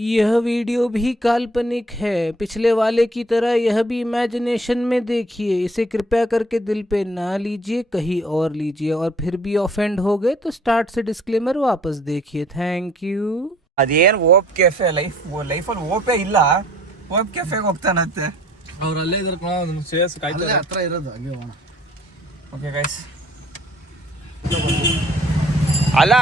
यह वीडियो भी काल्पनिक है। पिछले वाले की तरह यह भी इमेजिनेशन में देखिए। इसे कृपया करके दिल पे ना लीजिए, कहीं और लीजिए। और फिर भी ऑफेंड हो गए तो स्टार्ट से डिस्क्लेमर वापस देखिए। Thank you. ಅದೇನ್ ಓಪ್ ಕೆಫೆ ಲೈಫಲ್ಲಿ ಓಪೇ ಇಲ್ಲ. ಓಪ್ ಕೆಫೆಗೆ ಹೋಗ್ತಾನಂತೆ. ಅವ್ರು ಅಲ್ಲೇ ಇದ್ರ ಸೇರ್ಸ್ ಕಾಯ್ತಾರೆ ಹತ್ರ ಇರೋದು ಹಂಗೆ ಹೋಣ. Okay guys. ಅಲ್ಲ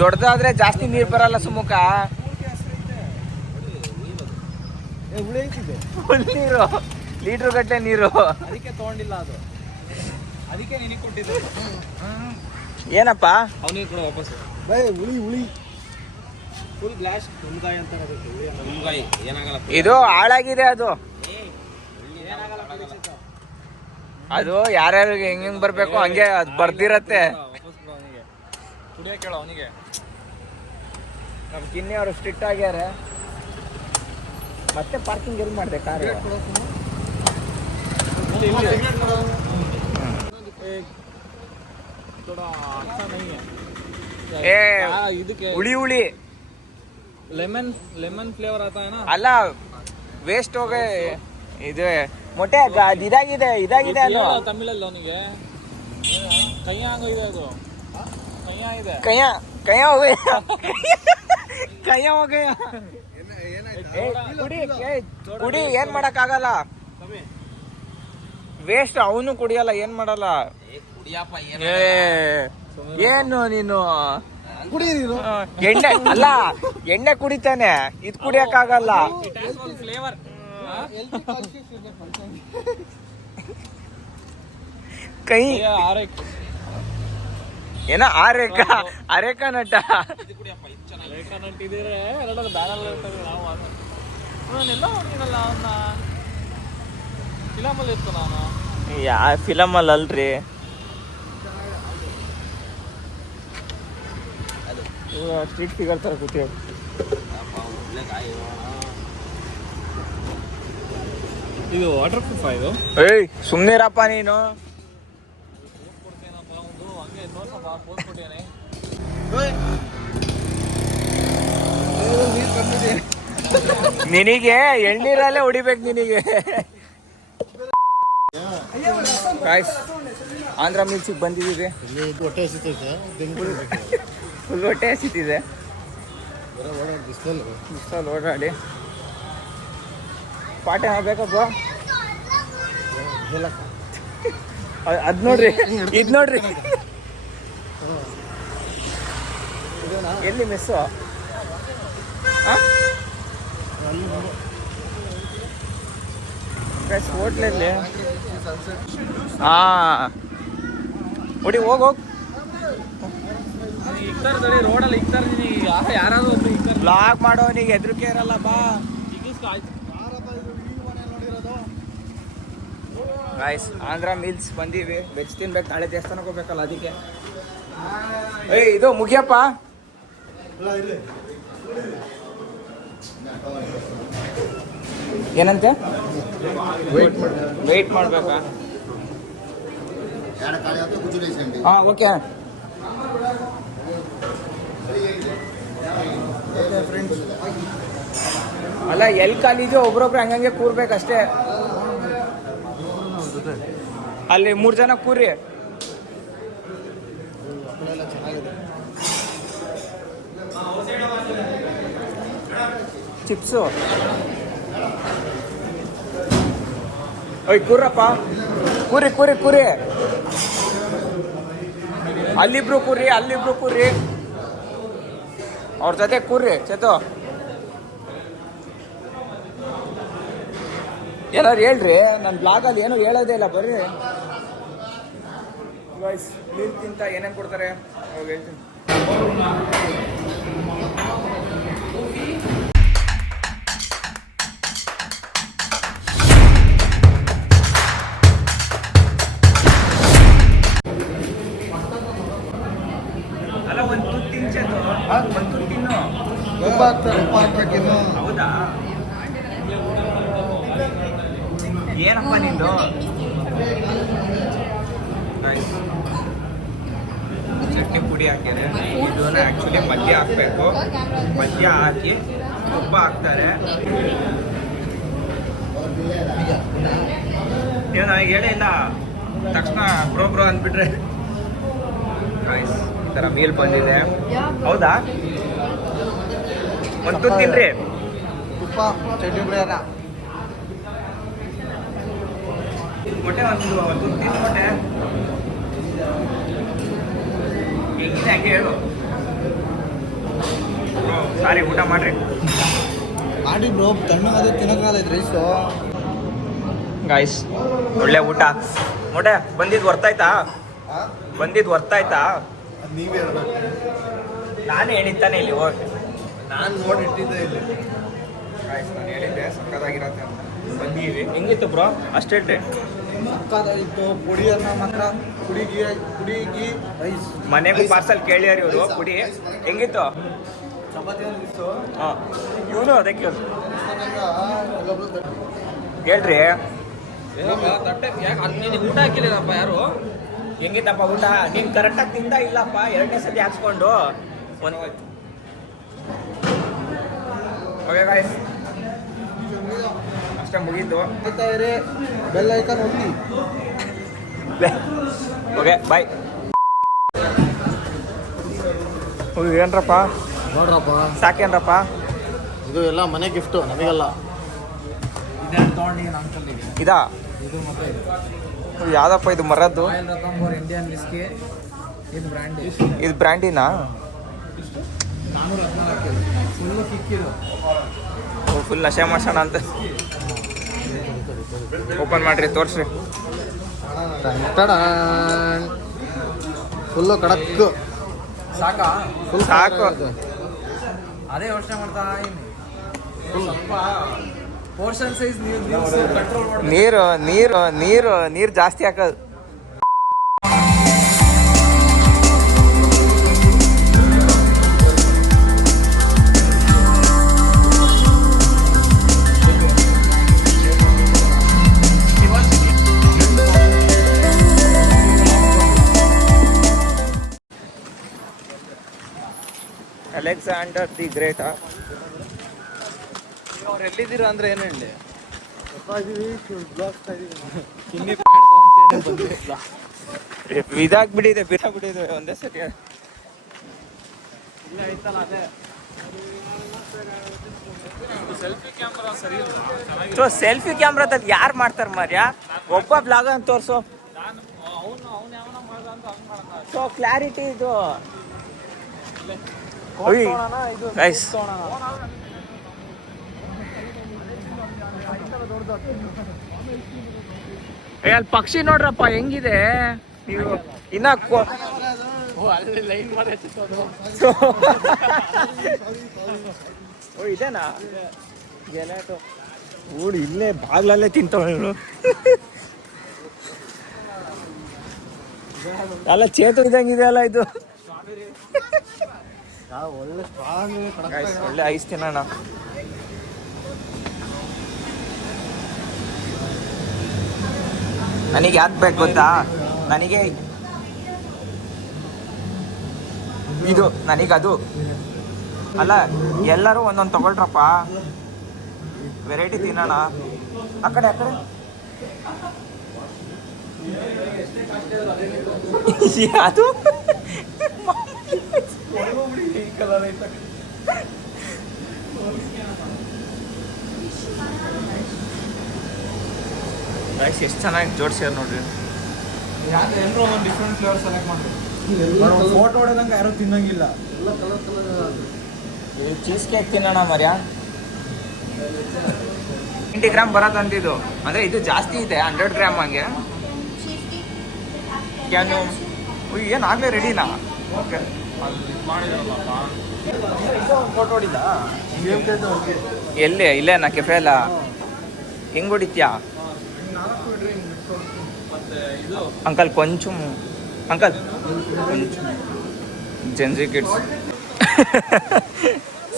ದೊಡ್ಡದಾದ್ರೆ ಜಾಸ್ತಿ ನೀರು ಬರಲ್ಲ ಸುಮುಖ. ನೀರು ಲೀಟ್ರ್ ಗಟ್ಟಲೆ ನೀರು. ಅದಕ್ಕೆ ತಗೊಂಡಿಲ್ಲ ಅದು, ಅದಕ್ಕೆ ನಿನಗೆ ಕೊಟ್ಟಿದ್ದು. ಏನಪ್ಪ ಅವನಿಗೆ ಕೂಡ ವಾಪಸ್ ಬೈ ಹುಳಿ ಫುಲ್ ಗ್ಲಾಸ್ ನುಮ್ಗಾಯಿ ಅಂತಾರೆ ಅದಕ್ಕೆ. ನುಮ್ಗಾಯಿ ಏನಾಗಲ್ಲ, ಇದು ಹಾಳಾಗಿದೆ. ಅದು ಯಾರ್ಯಾರಿಗೆ ಹೆಂಗ್ ಬರ್ಬೇಕು ಹಂಗೆ ಅದು ಬರ್ದಿರತ್ತೆ. ಅವನಿಗೆ ಕುಡಿಯಕ್ಕೆ ಹೇಳು ಅವನಿಗೆ. ನಮ್ ಕಿನ್ನಿ ಅವರು ಸ್ಟ್ರಿಕ್ಟ್ ಆಗ್ಯಾರ. ಮತ್ತೆ ಪಾರ್ಕಿಂಗ್ ಎಲ್ಲಿ ಮಾಡಿದೆ ಕಾರ್? ಹುಳಿ ಲೆಮನ್ ಫ್ಲೇವರ್ ಆತ ಏನೋ. ಅಲ್ಲ ವೇಸ್ಟ್ ಹೋಗಿ ಇದು ಮೊಟ್ಟೆ ಇದಾಗಿದೆ ಅನ್ನೋ. ತಮಿಳಲ್ಲಿ ಅವನಿಗೆ ಕೈಯ ಆಗೋಗಿದೆ, ಅದು ಕೈಯ ಹೋಗಿ ಕುಡಿ ಏನ್ ಮಾಡಕ್ ಆಗಲ್ಲ. ವೇಸ್ಟ್ ಅವನು ಕುಡಿಯಲ್ಲ, ಏನ್ ಮಾಡಲ್ಲ. ಏನು ನೀನು ಎಣ್ಣೆ ಅಲ್ಲ, ಎಣ್ಣೆ ಕುಡಿತಾನೆ, ಇದ್ ಕುಡಿಯಕ್ ಆಗಲ್ಲ. ಫ್ಲೇವರ್ ಕೈ ಏನ ಅರೇಕ ನಟ. ನಟ್ಟಿದ್ರೆ ಎರಡಲ್ಲಿ ಬ್ಯಾರಲ್ ನಾವು ನಾನೆಲ್ಲ ಹೊಡಿನಲ್ಲ ಅವನ್ನ. ಫಿಲಮಲ್ಲಿ ಇತ್ತು ನಾನು. ಯಾ ಫಿಲಮ್ ಅಲ್ಲಿ ಅಲ್ರಿ, ಸ್ಟ್ರೀಟ್ ಫಿಗರ್ ತರ ಕೂತಿ. ಇದು ವಾಟರ್ ಪ್ರೂಫ್ ಇದು. ಏಯ್ ಸುಮ್ನಿರಪ್ಪ ನೀನು. ಹಂಗೆ ನೋಡ್ಸಪ್ಪ, ಪೋಸ್ ಕೊಟ್ಟಿಯಾನೆ. ನೀರು ಬಂದಿದೆ. ನಿನಗೆ ಎಳ್ನೀರಲ್ಲೇ ಹೊಡಿಬೇಕು ನಿನಗೆ. ಗಾಯ್ಸ್ ಆಂಧ್ರ ಮಿಲ್ಸಿಗೆ ಬಂದಿದ್ದೀವಿ. ಹೊಟ್ಟೆ ಹಸಿತೈತೆ, ಫುಲ್ ಹೊಟ್ಟೆ ಹಸಿತಿದೆ. ಬಿಸಿಲಲ್ಲಿ ಓಡಾಡಿ ಪಾಠ ಬೇಕಪ್ಪ. ಅದ್ ನೋಡ್ರಿ, ಇದ್ ನೋಡ್ರಿ. ಎಲ್ಲಿ ಮಿಸ್ಸು? ಹೋಟ್ಲಲ್ಲಿ ಹಾ ಹೊಡಿ, ಹೋಗ್ ಇಕ್ತಾರೆ ರೋಡಲ್ಲಿ ಇಕ್ತಾರೆ. ಯಾರಾದ್ರೂ ಒಬ್ರು ಇಕ್ತಾರೆ. ಬ್ಲಾಗ್ ಮಾಡೋನಿಗೆ ಹೆದರಿಕೆ ಇರಲ್ಲ ಬಾ. ಗಾಯ್ಸ್ ಆಂಧ್ರ ಮಿಲ್ಸ್ ಬಂದೀವಿ. ವೆಜ್ ತಿನ್ಬೇಕು, ನಾಳೆ ದೇವಸ್ಥಾನಕ್ಕೆ ಹೋಗ್ಬೇಕಲ್ಲ ಅದಕ್ಕೆ. ಏಯ್ ಇದು ಮುಗಿಯಪ್ಪ. ಏನಂತೆ ವೆಯ್ಟ್ ಮಾಡ್ಬೇಕಾ? ಹಾ ಓಕೆ. ಅಲ್ಲ ಎಲ್ಲಿ ಖಾಲಿದೆಯೋ ಒಬ್ರೊಬ್ರು ಹಂಗಂಗೆ ಕೂರ್ಬೇಕಷ್ಟೇ. ಅಲ್ಲಿ 3 ಜನ ಕೂರಿ. ಚಿಪ್ಸು ಕೂರಪ್ಪ, ಕೂರಿ. ಅಲ್ಲಿಬ್ರು ಕೂರಿ ಅವ್ರ ಜೊತೆ ಕೂರಿ. ಚೇತು ಏನಾರು ಹೇಳ್ರಿ, ನನ್ನ ಬ್ಲಾಗಲ್ಲಿ ಏನೂ ಹೇಳೋದೇ ಇಲ್ಲ. ಬರ್ರಿ ನೀರ್ಗಿಂತ ಏನೇನು ಕೊಡ್ತಾರೆ ಅವಾಗ ಹೇಳ್ತೀನಿ. ಅಲ್ಲ ಒಂದು ತುತ್ತು ತಿನ್ಸೋದು, ಒಂದು ತುತ್ತು ತಿನ್ನು. ಉಪ್ಪು ಹಾಕ್ಬೇಕಿನ್ನು. ಹೌದಾ? ಏನಪ್ಪ ನಿಂದು? ಚಟ್ನಿ ಪುಡಿ ಹಾಕ್ಯಾರೆ. ಇದನ್ನ ಆ್ಯಕ್ಚುಲಿ ಮಧ್ಯ ಹಾಕಬೇಕು. ಮಧ್ಯ ಹಾಕಿ ತುಪ್ಪ ಹಾಕ್ತಾರೆ. ನೀವು ನನಗೆ ಹೇಳೇ ಇಲ್ಲ, ತಕ್ಷಣ ಬ್ರೋ ಅಂದ್ಬಿಟ್ರೆ. ಗಾಯ್ಸ್ ಈ ಥರ ಮೀಲ್ ಬಂದಿದೆ. ಹೌದಾ? ಒಂದು ತಿನ್ರಿ. ತುಪ್ಪ ಚಟ್ನಿ ಪುಡಿ ಅನ್ನ. ಮೊಟ್ಟೆ ಒಂದು ತಿನ್ನು ಮೊಟ್ಟೆ. ಹೆಂಗಿದೆ ಹಂಗೆ ಹೇಳು. ಸಾರಿ, ಊಟ ಮಾಡ್ರಿ. ಮಾಡಿ ಬ್ರೋ, ತಣ್ಣಗಾದ್ರೆ ತಿನ್ನಕ್ಕಾಗಲ್ಲ ರೈಸು. ಗಾಯ್ಸ್ ಒಳ್ಳೆ ಊಟ. ಮೊಟ್ಟೆ ಬಂದಿದ್ದು ಹೊರ್ತಾಯ್ತಾ? ಬಂದಿದ್ದು ಹೊರ್ತಾಯ್ತಾ? ನೀವೇ ಹೇಳ್ಬೇಕು. ನಾನೇ ಹೇಳಿದ್ದಾನೆ ಇಲ್ಲಿ ಹೋಗಿ. ನಾನು ನೋಡಿಟ್ಟಿದ್ದೆ ಇಲ್ಲಿ. ಗಾಯ್ಸ್ ನಾನು ಹೇಳಿದ್ದೆ ಸಕ್ಕತ್ತಾಗಿರತ್ತೆ ಅಂತ. ಬಂದೀವಿ. ಹೆಂಗಿತ್ತು ಬ್ರೋ? ಅಷ್ಟೇ ಸಕ್ಕತ್ತಾಗಿತ್ತು. ಪುಡಿ ಅನ್ನ ಮಾತ್ರ, ಪುಡಿಗಿ ರೈಸ್. ಮನೆಗೂ ಪಾರ್ಸಲ್ ಕೇಳ್ಯಾರ ಇವರು. ಪುಡಿ ಹೆಂಗಿತ್ತು? ಚಪಾತಿ ಒಂದಿತ್ತು. ಹಾಂ, ಇವನು ಅದಕ್ಕೆ ಹೇಳ್ರಿ. ಊಟ ಹಾಕಿಲ್ಲಪ್ಪ ಯಾರು. ಹೆಂಗಿತ್ತಪ್ಪ ಊಟ? ನೀನು ಕರೆಕ್ಟಾಗಿ ತಿಂದ ಇಲ್ಲಪ್ಪ, ಎರಡನೇ ಸತಿ ಹಾಕ್ಸ್ಕೊಂಡು ಒಂದು. ಓಕೆ ಗಾಯ್ಸ್, ಅಷ್ಟೇ ಮುಗೀತು. ಆಯ್ತಾ ಇರಿ, ಬೆಲ್ ಐಕಾನ್ ಒತ್ತಿ. Okay bye. ಏನ್ರಪ್ಪ ನೋಡ್ರಪ್ಪ, ಸಾಕೇನ್ರಪ್ಪ? ಇದು ಎಲ್ಲ ಮನೆ ಗಿಫ್ಟು, ನಮಗೆಲ್ಲ. ಇದನ್ನು ತೊಗೊಂಡು ನಮ್ಮ ಕಲ್ಲಿಗೆ. ಇದಾ? ಇದು ಮತ್ತೆ ಯಾವ್ದಪ್ಪ ಇದು ಮರದ್ದು? Indian whisky. ಇದು ಬ್ರ್ಯಾಂಡಿ. ಇದು ಬ್ರ್ಯಾಂಡಿನಾ? 414 ಫುಲ್ಲು ಕಿಕ್ಕಿದು. ಫುಲ್ ನಶೆ ಮಾಡ್ಸೋಣ ಅಂತ. ಓಪನ್ ಮಾಡ್ರಿ, ತೋರಿಸ್ರಿ. ಫುಲ್ಲು ಕಡಕ್. ಸಾಕಾ? ಫುಲ್ ಸಾಕು. ಅದೇ ಯೋಚನೆ ಮಾಡ್ತಾ ಇದ್ದೀನಿ. ಸ್ವಲ್ಪ ಪೋರ್ಷನ್ ಸೈಜ್ ಕಂಟ್ರೋಲ್ ಮಾಡಿ. ನೀರು ಜಾಸ್ತಿ ಹಾಕೋದು. Alexander the great. ಅವ್ರು ಎಲ್ಲಿದ್ದೀರಾ ಅಂದ್ರೆ ಏನು ಹೇಳಿ. ಬಿಡಾಕ್ಬಿಟ್ಟಿದೆ ಒಂದೇ ಸತಿ. ಸೊ ಸೆಲ್ಫಿ ಕ್ಯಾಮ್ರಾದಲ್ಲಿ ಯಾರು ಮಾಡ್ತಾರೆ ಮಾರ್ಯಾ? ಒಬ್ಬ ಬ್ಲಾಗ ಅಂತ ತೋರಿಸು. ಸೊ ಕ್ಲಾರಿಟಿ ಇದು. ಗೈಸ್ ಅಲ್ಲಿ ಪಕ್ಷಿ ನೋಡ್ರಪ್ಪ ಹೆಂಗಿದೆ. ನೀವು ಇನ್ನ ಇದೇನಾ ಗೆಲಾಟೋ? ಓಡಿ ಇಲ್ಲೇ ಬಾಗ್ಲಲ್ಲೇ ತಿಂತವಳು. ಅಲ್ಲ ಚೇತು ಇದ್ದಂಗಿದೆ ಅಲ್ಲ ಇದು. ಒಳ್ಳೆ ಸ್ಟ್ರಾಂಗ್, ಒಳ್ಳೆ ಐಸ್ ತಿನ್ನೋಣ. ನನಗೆ ಯಾಕೆ ಬೇಕು ಗೊತ್ತಾ? ನನಗೆ ಇದು, ನನಗದು ಅಲ್ಲ. ಎಲ್ಲರೂ ಒಂದೊಂದು ತಗೊಳ್ರಪ್ಪ, ವೆರೈಟಿ ತಿನ್ನೋಣ. ಆ ಕಡೆ ಅದು ಎಷ್ಟು ಚೆನ್ನಾಗಿ ಜೋಡಿಸ್ಯಾರ ನೋಡ್ರಿ. ಎಲ್ಲರೂ ಒಂದು ಡಿಫ್ರೆಂಟ್ ಫ್ಲೇವರ್ ಸೆಲೆಕ್ಟ್ ಮಾಡಿ. ಫೋಟೋ ಹೊಡೆದಂಗೆ ಯಾರು ತಿನ್ನಂಗಿಲ್ಲ. ಎಲ್ಲ ಕಲರ್ ಕಲರ್. ಚೀಸ್ ಕೇಕ್ ತಿನ್ನೋಣ ಮರ್ಯಾ. 20 ಗ್ರಾಮ್ ಬರೋದಂತಿದ್ದು, ಅಂದರೆ ಇದು ಜಾಸ್ತಿ ಇದೆ, 100 ಗ್ರಾಮ್ ಹಂಗೆ. ಕ್ಯಾನು ಏನು ಆಗಲೇ ರೆಡಿನಾ? ಓಕೆ, ಫೋಟೋ ಹೊಡಿಲ್ಲ. ಎಲ್ಲಿ? ಇಲ್ಲೇ ನಾ ಕೆಫೆ ಅಲ್ಲ. ಹೆಂಗೆ ಹೊಡಿತ್ಯಾ ಅಂಕಲ್? ಕೊಂಚಂ ಅಂಕಲ್, ಕೊಂಚಂ ಜೆನ್ಸಿ ಕಿಡ್ಸ್.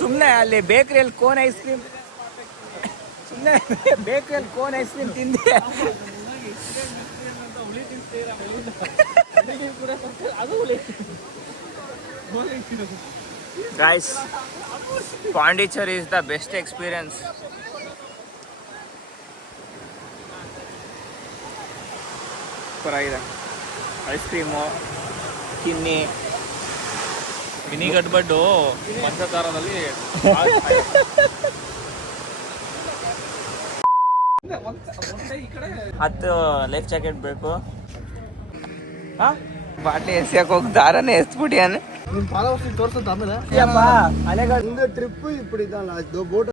ಸುಮ್ಮನೆ ಅಲ್ಲಿ ಬೇಕ್ರಿಯಲ್ಲಿ ಕೋನ್ ಐಸ್ ಕ್ರೀಮ್, ಸುಮ್ಮನೆ ಬೇಕ್ರಿಯಲ್ಲಿ ಕೋನ್ ಐಸ್ ಕ್ರೀಮ್ ತಿಂದೆ. ಅದು Guys, Pondicherry is the best experience. ಪರಗಿದೆ ಐಸ್ ಕ್ರೀಮು ಕಿನ್ನಿ ಮಿನಿ ಗಡ್ಬಡ್ಡು ಪಂಚತಾರದಲ್ಲಿ ಹತ್ತು ಲೈಫ್ ಜಾಕೆಟ್ ಬೇಕು. ಬಾಟ್ಲಿ ಎಸ್ಯಕ್ಕೆ ಹೋಗಿ ದಾರನೇ ಎಸ್ಬಿಟ್ಟಿಯಾನೆ. ನಿಮ್ಮ ಫಾಲೋವರ್ಸ್ ತೋರ್ಸೋದು ಆಮೇಲೆ ಅಲೆಗಳು இந்த ட்ரிப்பு இப்படி தான் லாஸ்ட் போட்